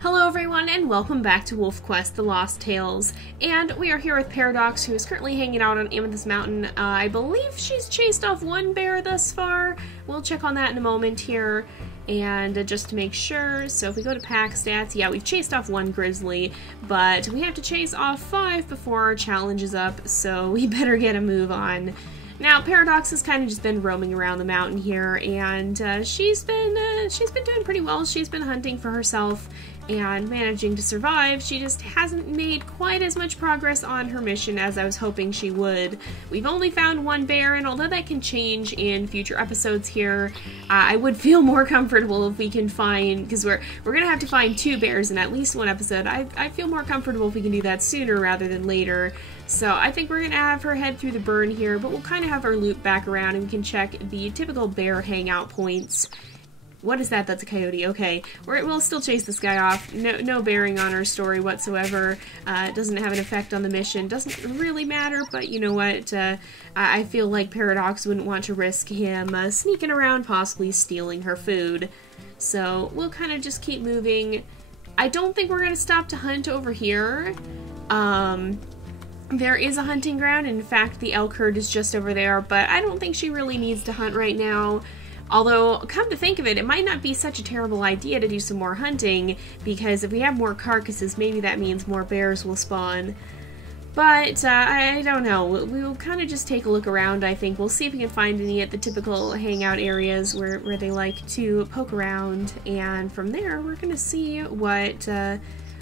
Hello everyone, and welcome back to WolfQuest, The Lost Tales. And we are here with Paradox, who is currently hanging out on Amethyst Mountain. I believe she's chased off one bear thus far. We'll check on that in a moment here. And just to make sure, so if we go to pack stats, yeah, we've chased off one grizzly, but we have to chase off 5 before our challenge is up, so we better get a move on. Now, Paradox has kind of just been roaming around the mountain here, and she's been doing pretty well. She's been hunting for herself and managing to survive. She just hasn't made quite as much progress on her mission as I was hoping she would. We've only found one bear, and although that can change in future episodes here, I would feel more comfortable if we can find, because we're gonna have to find 2 bears in at least one episode. I feel more comfortable if we can do that sooner rather than later. So I think we're gonna have her head through the burn here, but we'll kind of have her loop back around and we can check the typical bear hangout points. What is that? That's a coyote. Okay. We'll still chase this guy off. No bearing on our story whatsoever. It doesn't have an effect on the mission. Doesn't really matter, but you know what? I feel like Paradox wouldn't want to risk him sneaking around, possibly stealing her food. So we'll kind of just keep moving. I don't think we're going to stop to hunt over here. There is a hunting ground. In fact, the elk herd is just over there, but I don't think she really needs to hunt right now. Although, come to think of it, it might not be such a terrible idea to do some more hunting, because if we have more carcasses, maybe that means more bears will spawn. But, I don't know. We'll kind of just take a look around, I think. We'll see if we can find any at the typical hangout areas where they like to poke around, and from there, we're gonna see what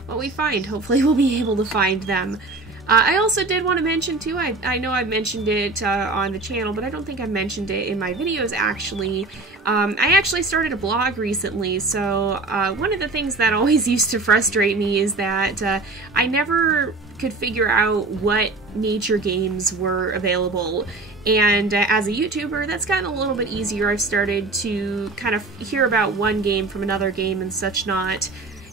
we find. Hopefully we'll be able to find them. I also did want to mention, too, I know I've mentioned it on the channel, but I don't think I've mentioned it in my videos, actually. I actually started a blog recently, so one of the things that always used to frustrate me is that I never could figure out what nature games were available. And as a YouTuber, that's gotten a little bit easier. I've started to kind of hear about one game from another game and such not.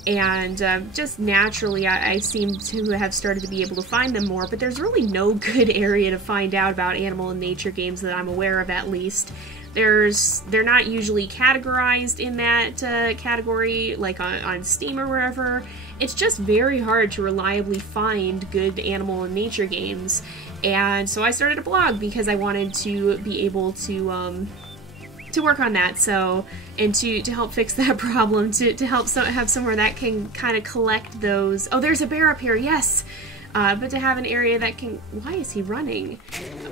And just naturally, I seem to have started to be able to find them more, but there's really no good area to find out about animal and nature games that I'm aware of, at least. They're not usually categorized in that category, like on Steam or wherever. It's just very hard to reliably find good animal and nature games. And so I started a blog because I wanted to be able to work on that, so, and to help fix that problem, to help have somewhere that can kind of collect those. Oh, there's a bear up here, yes! But to have an area that can, why is he running?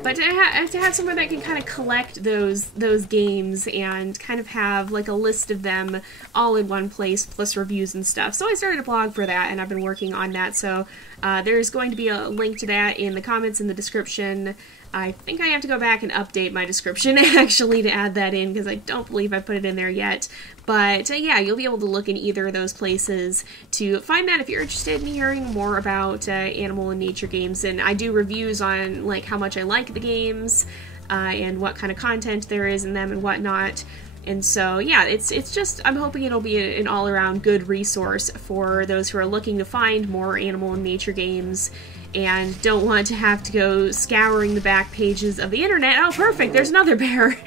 But to have somewhere that can kind of collect those games and kind of have like a list of them all in one place, plus reviews and stuff. So I started a blog for that, and I've been working on that, so there's going to be a link to that in the comments in the description. I think I have to go back and update my description, actually, to add that in, because I don't believe I put it in there yet. But, yeah, you'll be able to look in either of those places to find that if you're interested in hearing more about animal and nature games. And I do reviews on, like, how much I like the games, and what kind of content there is in them and whatnot. And so, yeah, it's just, I'm hoping it'll be an all-around good resource for those who are looking to find more animal and nature games and don't want to have to go scouring the back pages of the internet. Oh, perfect, there's another bear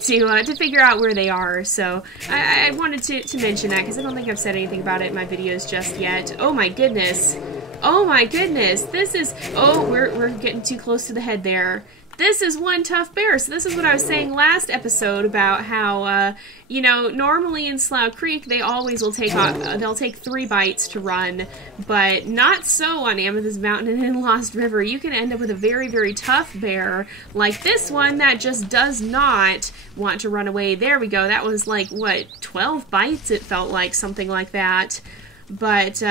to figure out where they are. So I wanted to mention that because I don't think I've said anything about it in my videos just yet. Oh my goodness. Oh my goodness. This is, oh, we're getting too close to the head there. This is one tough bear. So this is what I was saying last episode about how, you know, normally in Slough Creek, they always will take, they'll take 3 bites to run, but not so on Amethyst Mountain and in Lost River. You can end up with a very, very tough bear, like this one that just does not want to run away. There we go. That was like, what, 12 bites it felt like, something like that. But,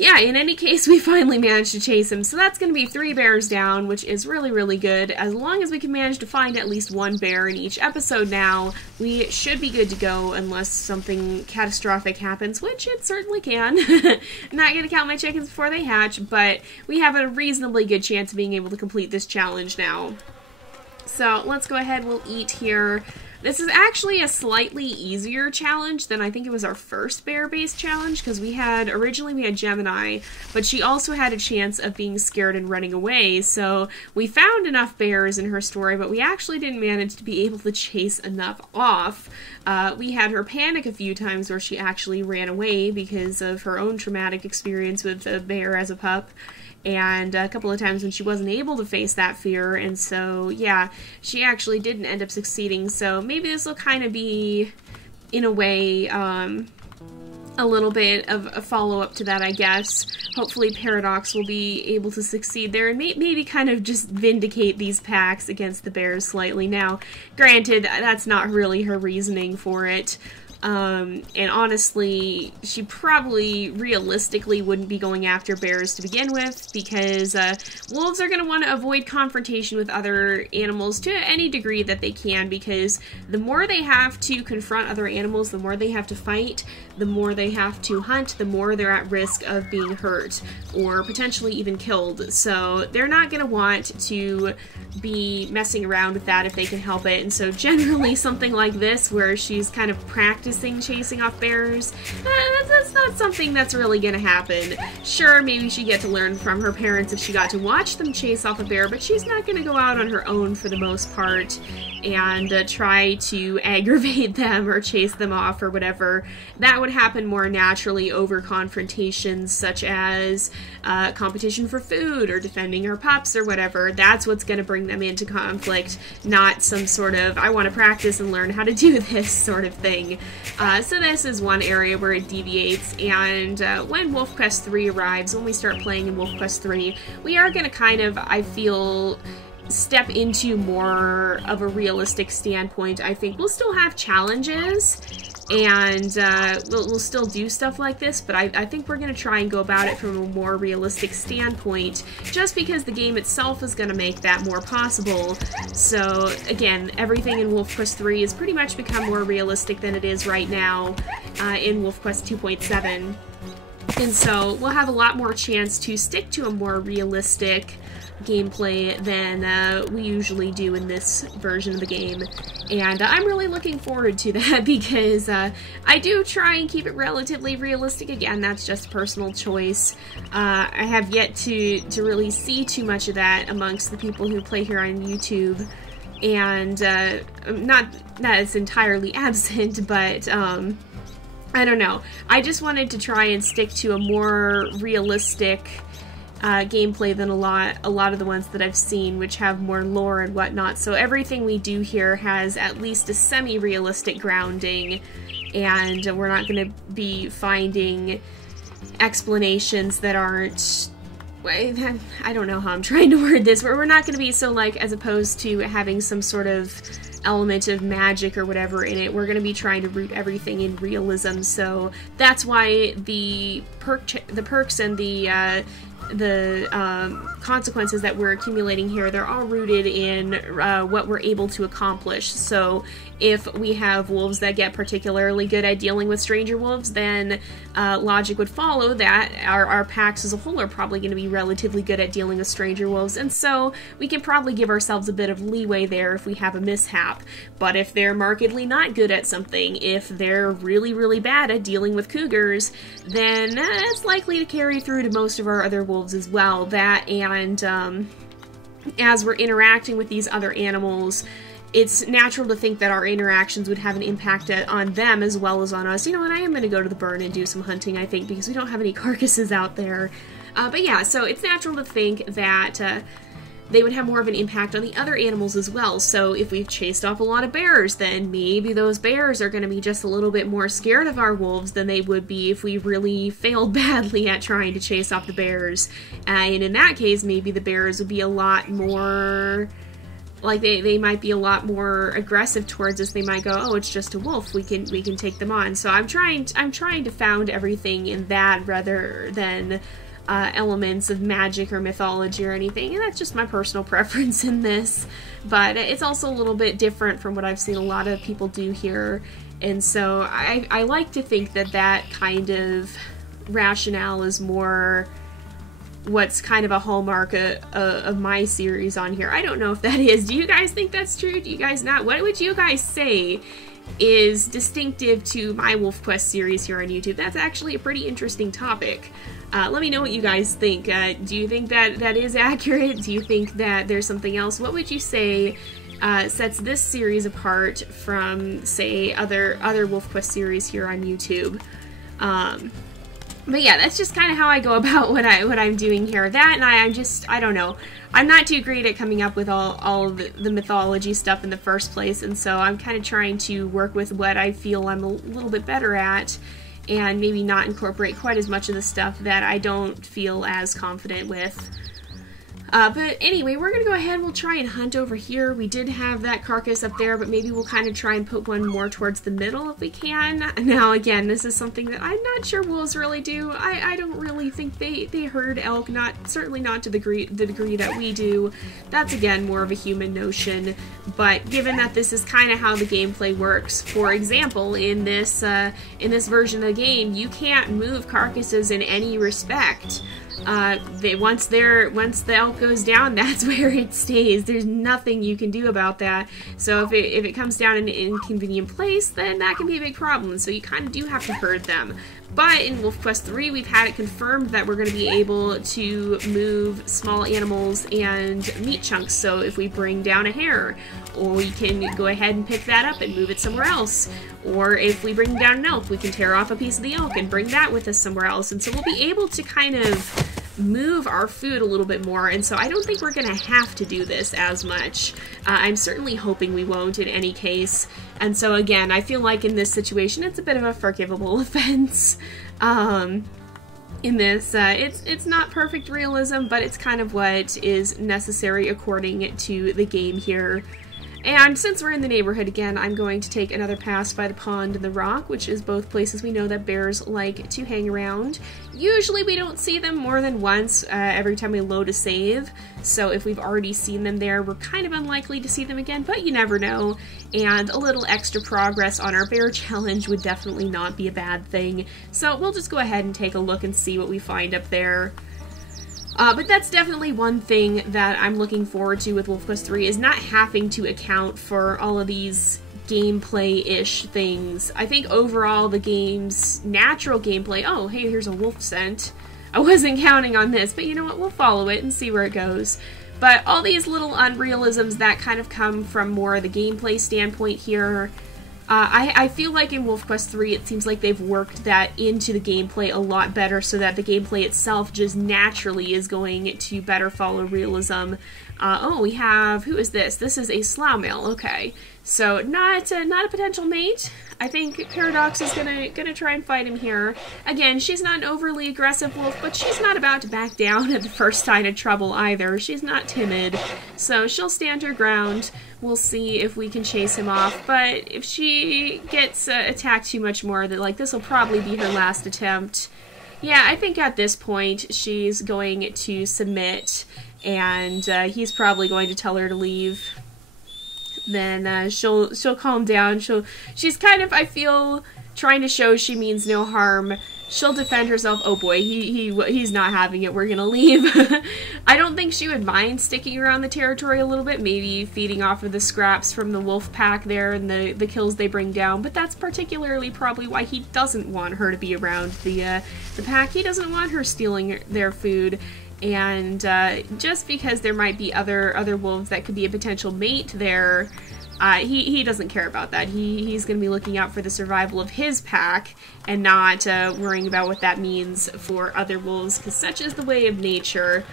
yeah, in any case, we finally managed to chase him, so that's going to be 3 bears down, which is really, really good. As long as we can manage to find at least 1 bear in each episode now, we should be good to go, unless something catastrophic happens, which it certainly can. I'm not going to count my chickens before they hatch, but we have a reasonably good chance of being able to complete this challenge now. So let's go ahead, we'll eat here. This is actually a slightly easier challenge than I think it was our first bear-based challenge, because originally we had Gemini, but she also had a chance of being scared and running away, so we found enough bears in her story, but we actually didn't manage to be able to chase enough off. We had her panic a few times where she actually ran away because of her own traumatic experience with a bear as a pup, and a couple of times when she wasn't able to face that fear, and so, yeah, she actually didn't end up succeeding, so maybe this will kind of be, in a way, a little bit of a follow-up to that, I guess. Hopefully Paradox will be able to succeed there and maybe kind of just vindicate these packs against the bears slightly. Now, granted, that's not really her reasoning for it. And honestly, she probably realistically wouldn't be going after bears to begin with, because wolves are going to want to avoid confrontation with other animals to any degree that they can, because the more they have to confront other animals, the more they have to fight, the more they have to hunt, the more they're at risk of being hurt or potentially even killed. So they're not going to want to be messing around with that if they can help it. And so generally something like this, where she's kind of practicing chasing off bears, that's not something that's really going to happen. Sure, maybe she'd get to learn from her parents if she got to watch them chase off a bear, but she's not going to go out on her own for the most part and try to aggravate them or chase them off or whatever. That would happen more naturally over confrontations such as competition for food or defending her pups or whatever. That's what's going to bring them into conflict, not some sort of, I want to practice and learn how to do this sort of thing. So this is one area where it deviates, and when WolfQuest 3 arrives, when we start playing in WolfQuest 3, we are going to kind of, I feel, step into more of a realistic standpoint. I think we'll still have challenges, and we'll still do stuff like this, but I think we're going to try and go about it from a more realistic standpoint, just because the game itself is going to make that more possible. So, again, everything in WolfQuest 3 has pretty much become more realistic than it is right now in WolfQuest 2.7. And so we'll have a lot more chance to stick to a more realistic gameplay than we usually do in this version of the game, and I'm really looking forward to that, because I do try and keep it relatively realistic. Again, that's just personal choice. I have yet to really see too much of that amongst the people who play here on YouTube, and not that it's entirely absent, but I don't know. I just wanted to try and stick to a more realistic gameplay than a lot of the ones that I've seen, which have more lore and whatnot. So everything we do here has at least a semi-realistic grounding, and we're not going to be finding explanations that aren't... I don't know how I'm trying to word this, but we're not going to be so, like, as opposed to having some sort of element of magic or whatever in it, we're going to be trying to root everything in realism. So that's why the perks and the consequences that we're accumulating here, they're all rooted in what we're able to accomplish. So if we have wolves that get particularly good at dealing with stranger wolves, then logic would follow that our packs as a whole are probably going to be relatively good at dealing with stranger wolves, and so we can probably give ourselves a bit of leeway there if we have a mishap. But if they're markedly not good at something, if they're really, really bad at dealing with cougars, then it's likely to carry through to most of our other wolves as well. That, and as we're interacting with these other animals, it's natural to think that our interactions would have an impact on them as well as on us. You know, and I am going to go to the burn and do some hunting, I think, because we don't have any carcasses out there. But yeah, so it's natural to think that they would have more of an impact on the other animals as well. So if we've chased off a lot of bears, then maybe those bears are going to be just a little bit more scared of our wolves than they would be if we really failed badly at trying to chase off the bears. And in that case, maybe the bears would be a lot more... like they might be a lot more aggressive towards us. They might go, oh, it's just a wolf, we can take them on. So I'm trying to found everything in that rather than elements of magic or mythology or anything, and that's just my personal preference in this. But it's also a little bit different from what I've seen a lot of people do here, and so I like to think that that kind of rationale is more what's kind of a hallmark of my series on here. I don't know if that is. Do you guys think that's true? Do you guys not? What would you guys say is distinctive to my WolfQuest series here on YouTube? That's actually a pretty interesting topic. Let me know what you guys think. Do you think that that is accurate? Do you think that there's something else? What would you say sets this series apart from, say, other WolfQuest series here on YouTube? But yeah, that's just kind of how I go about what I'm doing here. That, and I don't know. I'm not too great at coming up with all the mythology stuff in the first place, and so I'm kind of trying to work with what I feel I'm a little bit better at, and maybe not incorporate quite as much of the stuff that I don't feel as confident with. But anyway, we're going to go ahead, we'll try and hunt over here. We did have that carcass up there, but maybe we'll kind of try and put one more towards the middle if we can. Now, again, this is something that I'm not sure wolves really do. I don't really think they herd elk, certainly not to the degree that we do. That's, again, more of a human notion. But given that this is kind of how the gameplay works, for example, in this version of the game, you can't move carcasses in any respect. Once the elk goes down, that's where it stays. There's nothing you can do about that. So if it comes down in an inconvenient place, then that can be a big problem. So you kind of do have to herd them. But in WolfQuest 3, we've had it confirmed that we're going to be able to move small animals and meat chunks. So if we bring down a hare, or we can go ahead and pick that up and move it somewhere else. Or if we bring down an elk, we can tear off a piece of the elk and bring that with us somewhere else. And so we'll be able to kind of move our food a little bit more, and so I don't think we're going to have to do this as much. I'm certainly hoping we won't in any case, and so again, I feel like in this situation it's a bit of a forgivable offense. In this, it's not perfect realism, but it's kind of what is necessary according to the game here. And since we're in the neighborhood again, I'm going to take another pass by the pond and the rock, which is both places we know that bears like to hang around. Usually we don't see them more than once every time we load a save, so if we've already seen them there, we're kind of unlikely to see them again, but you never know. And a little extra progress on our bear challenge would definitely not be a bad thing. So we'll just go ahead and take a look and see what we find up there. But that's definitely one thing that I'm looking forward to with WolfQuest 3, is not having to account for all of these gameplay-ish things. I think overall the game's natural gameplay... Oh, hey, here's a wolf scent. I wasn't counting on this, but you know what? We'll follow it and see where it goes. But all these little unrealisms that kind of come from more of the gameplay standpoint here... I feel like in WolfQuest 3 it seems like they've worked that into the gameplay a lot better, so that the gameplay itself just naturally is going to better follow realism. Oh, we have... Who is this? This is a slough male. Okay. So, not a potential mate. I think Paradox is gonna try and fight him here. Again, she's not an overly aggressive wolf, but she's not about to back down at the first sign of trouble either. She's not timid, so she'll stand her ground. We'll see if we can chase him off, but if she gets attacked too much more, that this will probably be her last attempt. Yeah, I think at this point she's going to submit, and he's probably going to tell her to leave. Then she'll calm down. She's kind of, I feel, trying to show she means no harm. She'll defend herself. Oh boy, he's not having it. We're gonna leave. I don't think she would mind sticking around the territory a little bit, maybe feeding off of the scraps from the wolf pack there and the kills they bring down, but that's particularly probably why he doesn't want her to be around the pack. He doesn't want her stealing their food. And just because there might be other wolves that could be a potential mate there, he doesn't care about that. He's going to be looking out for the survival of his pack and not worrying about what that means for other wolves, because such is the way of nature.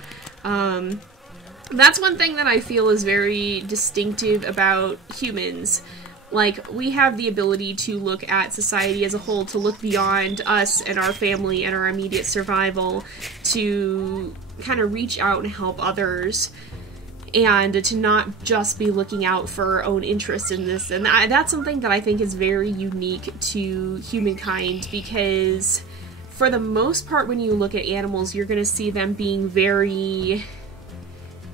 That's one thing that I feel is very distinctive about humans. Like, we have the ability to look at society as a whole, to look beyond us and our family and our immediate survival, to kind of reach out and help others, and to not just be looking out for our own interests in this. And that's something that I think is very unique to humankind, because for the most part when you look at animals, you're going to see them being very...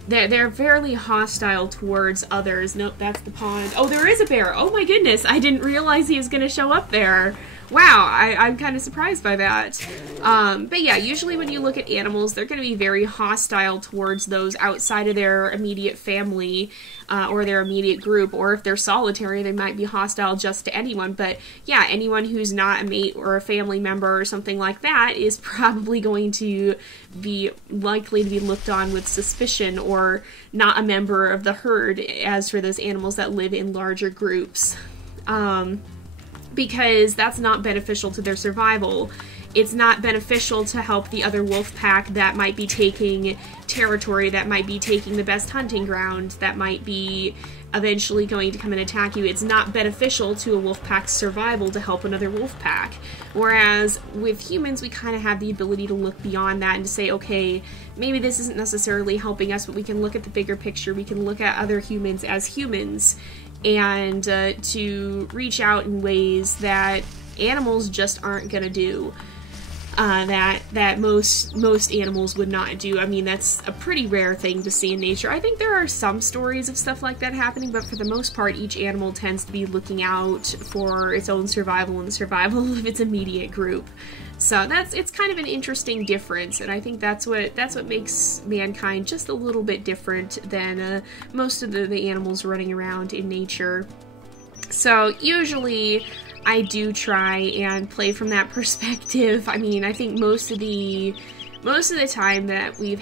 They're fairly hostile towards others. Nope, that's the pond. Oh, there is a bear. Oh my goodness, I didn't realize he was going to show up there. wow, I'm kind of surprised by that. But yeah, usually when you look at animals, they're going to be very hostile towards those outside of their immediate family or their immediate group, or if they're solitary, they might be hostile just to anyone. But yeah, anyone who's not a mate or a family member or something like that is probably going to be likely to be looked on with suspicion, or not a member of the herd, as for those animals that live in larger groups. Because that's not beneficial to their survival. It's not beneficial to help the other wolf pack that might be taking territory, that might be taking the best hunting ground, that might be eventually going to come and attack you. It's not beneficial to a wolf pack's survival to help another wolf pack. Whereas with humans, we kind of have the ability to look beyond that and to say, okay, maybe this isn't necessarily helping us, but we can look at the bigger picture. We can look at other humans as humans, and to reach out in ways that animals just aren't gonna do, that most animals would not do. I mean, that's a pretty rare thing to see in nature. I think there are some stories of stuff like that happening, but for the most part, each animal tends to be looking out for its own survival and the survival of its immediate group. So it's kind of an interesting difference, and I think that's what makes mankind just a little bit different than most of the animals running around in nature. So usually I do try and play from that perspective. I mean, I think most of the time that we've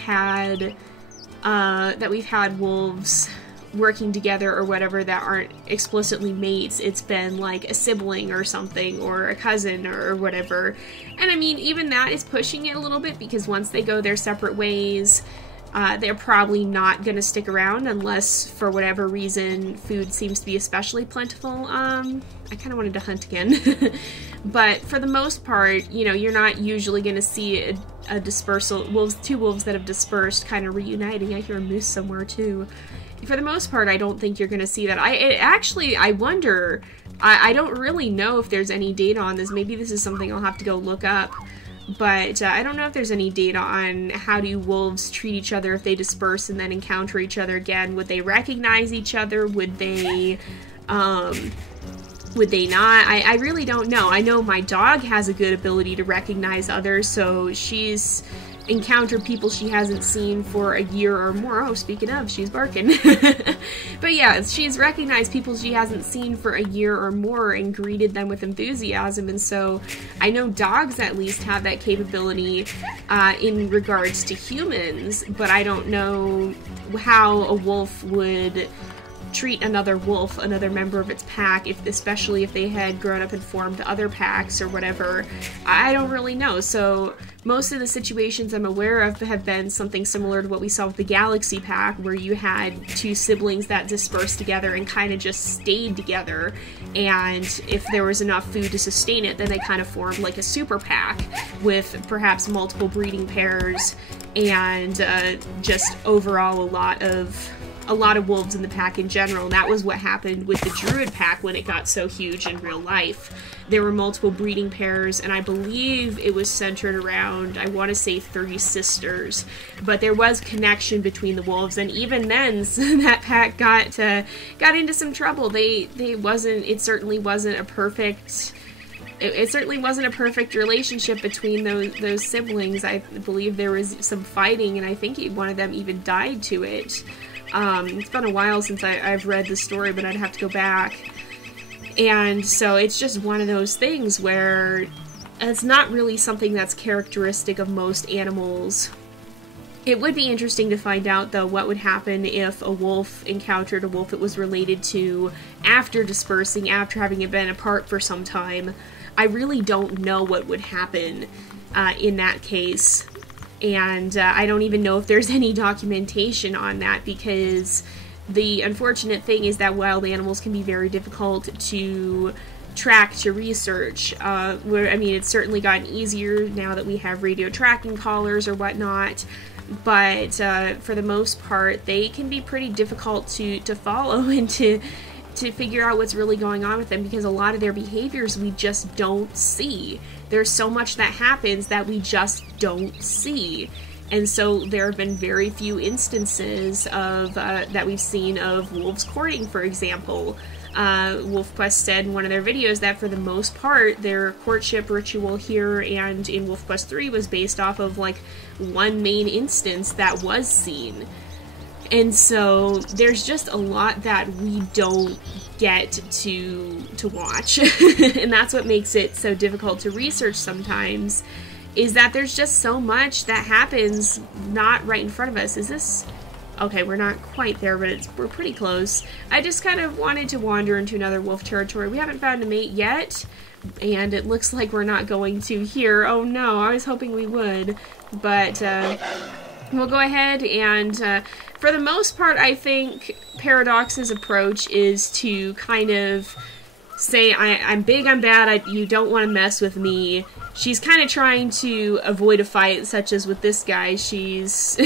had wolves working together or whatever that aren't explicitly mates, it's been like a sibling or something, or a cousin or whatever. And I mean, even that is pushing it a little bit, because once they go their separate ways, they're probably not going to stick around unless, for whatever reason, food seems to be especially plentiful. I kind of wanted to hunt again. But for the most part, you know, you're not usually going to see a dispersal, two wolves that have dispersed kind of reuniting. I hear a moose somewhere too. For the most part, I don't think you're going to see that. I wonder, I don't really know if there's any data on this. Maybe this is something I'll have to go look up. But I don't know if there's any data on how do wolves treat each other if they disperse and then encounter each other again. Would they recognize each other? Would they not? I really don't know. I know my dog has a good ability to recognize others, so she's encountered people she hasn't seen for a year or more. Oh, speaking of, she's barking. But yeah, she's recognized people she hasn't seen for a year or more and greeted them with enthusiasm, and so I know dogs at least have that capability in regards to humans, but I don't know how a wolf would treat another wolf, another member of its pack, especially if they had grown up and formed other packs or whatever. I don't really know. So most of the situations I'm aware of have been something similar to what we saw with the Galaxy pack, where you had two siblings that dispersed together and kind of just stayed together, and if there was enough food to sustain it, then they kind of formed like a super pack with perhaps multiple breeding pairs and just overall a lot of wolves in the pack in general. And that was what happened with the Druid pack when it got so huge in real life. There were multiple breeding pairs, and I believe it was centered around, I want to say 30 sisters, but there was connection between the wolves, and even then that pack got into some trouble. It certainly wasn't a perfect relationship between those siblings. I believe there was some fighting, and I think one of them even died to it. It's been a while since I've read the story, but I'd have to go back. And so it's just one of those things where it's not really something that's characteristic of most animals. It would be interesting to find out, though, what would happen if a wolf encountered a wolf it was related to after dispersing, after having been apart for some time. I really don't know what would happen in that case. And I don't even know if there's any documentation on that, because the unfortunate thing is that wild animals can be very difficult to track, to research. It's certainly gotten easier now that we have radio tracking collars or whatnot, but for the most part, they can be pretty difficult to follow and to figure out what's really going on with them, because a lot of their behaviors we just don't see. There's so much that happens that we just don't see. And so there have been very few instances of that we've seen of wolves courting, for example. WolfQuest said in one of their videos that for the most part, their courtship ritual here and in WolfQuest 3 was based off of, like, one main instance that was seen. And so there's just a lot that we don't get to watch. And that's what makes it so difficult to research sometimes, is that there's just so much that happens not right in front of us. Is this... Okay, we're not quite there, but we're pretty close. I just kind of wanted to wander into another wolf territory. We haven't found a mate yet, and it looks like we're not going to here. Oh no, I was hoping we would. But we'll go ahead and, for the most part, I think Paradox's approach is to kind of say, I'm big, I'm bad, you don't want to mess with me. She's kind of trying to avoid a fight, such as with this guy. She's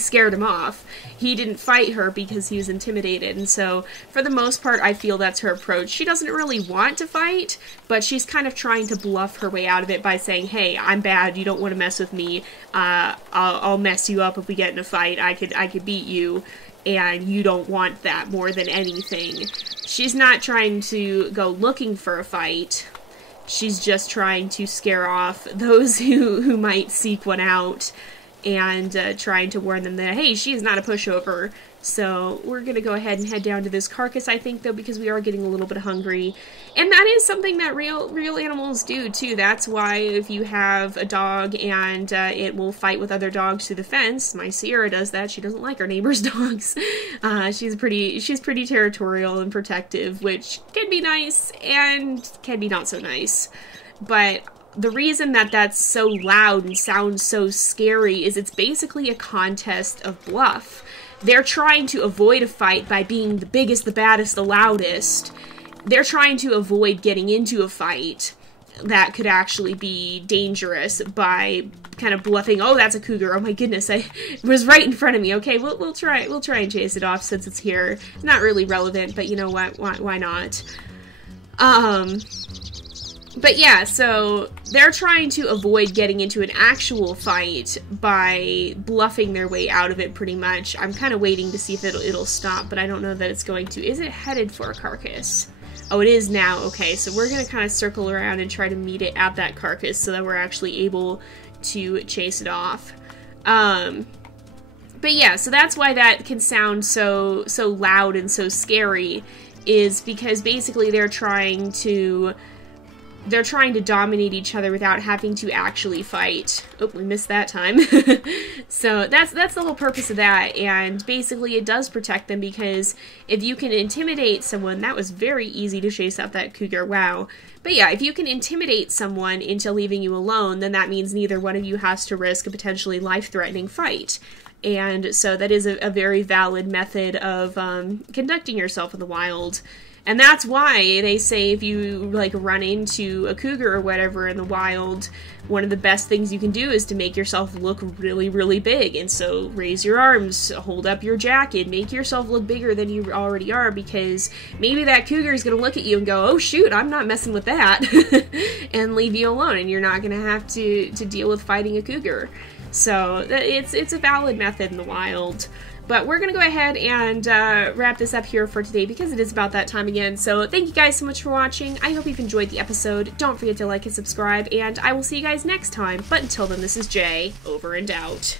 scared him off. He didn't fight her because he was intimidated, and so for the most part I feel that's her approach. She doesn't really want to fight, but she's kind of trying to bluff her way out of it by saying, hey, I'm bad, you don't want to mess with me, I'll mess you up if we get in a fight, I could beat you, and you don't want that more than anything. She's not trying to go looking for a fight. She's just trying to scare off those who might seek one out, and trying to warn them that, hey, she is not a pushover. So we're going to go ahead and head down to this carcass, I think, though, because we are getting a little bit hungry. And that is something that real animals do, too. That's why if you have a dog and it will fight with other dogs through the fence, my Sierra does that. She doesn't like her neighbor's dogs. She's pretty territorial and protective, which can be nice and can be not so nice. But the reason that that's so loud and sounds so scary is it's basically a contest of bluff. They're trying to avoid a fight by being the biggest, the baddest, the loudest. They're trying to avoid getting into a fight that could actually be dangerous by kind of bluffing, oh, that's a cougar, oh my goodness, it was right in front of me. Okay, we'll try and chase it off since it's here. It's not really relevant, but you know what, why not? But yeah, so they're trying to avoid getting into an actual fight by bluffing their way out of it, pretty much. I'm kind of waiting to see if it'll stop, but I don't know that it's going to. Is it headed for a carcass? Oh, it is now. Okay, so we're going to kind of circle around and try to meet it at that carcass so that we're actually able to chase it off. But yeah, so that's why that can sound so loud and so scary, is because basically they're trying to dominate each other without having to actually fight. Oh, we missed that time. So that's the whole purpose of that, and basically it does protect them, because if you can intimidate someone, that was very easy to chase out that cougar, wow. But yeah, if you can intimidate someone into leaving you alone, then that means neither one of you has to risk a potentially life-threatening fight. And so that is a very valid method of conducting yourself in the wild. And that's why they say if you, like, run into a cougar or whatever in the wild, one of the best things you can do is to make yourself look really, really big. And so raise your arms, hold up your jacket, make yourself look bigger than you already are, because maybe that cougar is going to look at you and go, oh shoot, I'm not messing with that, and leave you alone, and you're not going to have to deal with fighting a cougar. So it's a valid method in the wild. But we're going to go ahead and wrap this up here for today, because it is about that time again. So thank you guys so much for watching. I hope you've enjoyed the episode. Don't forget to like and subscribe, and I will see you guys next time. But until then, this is Jay, over and out.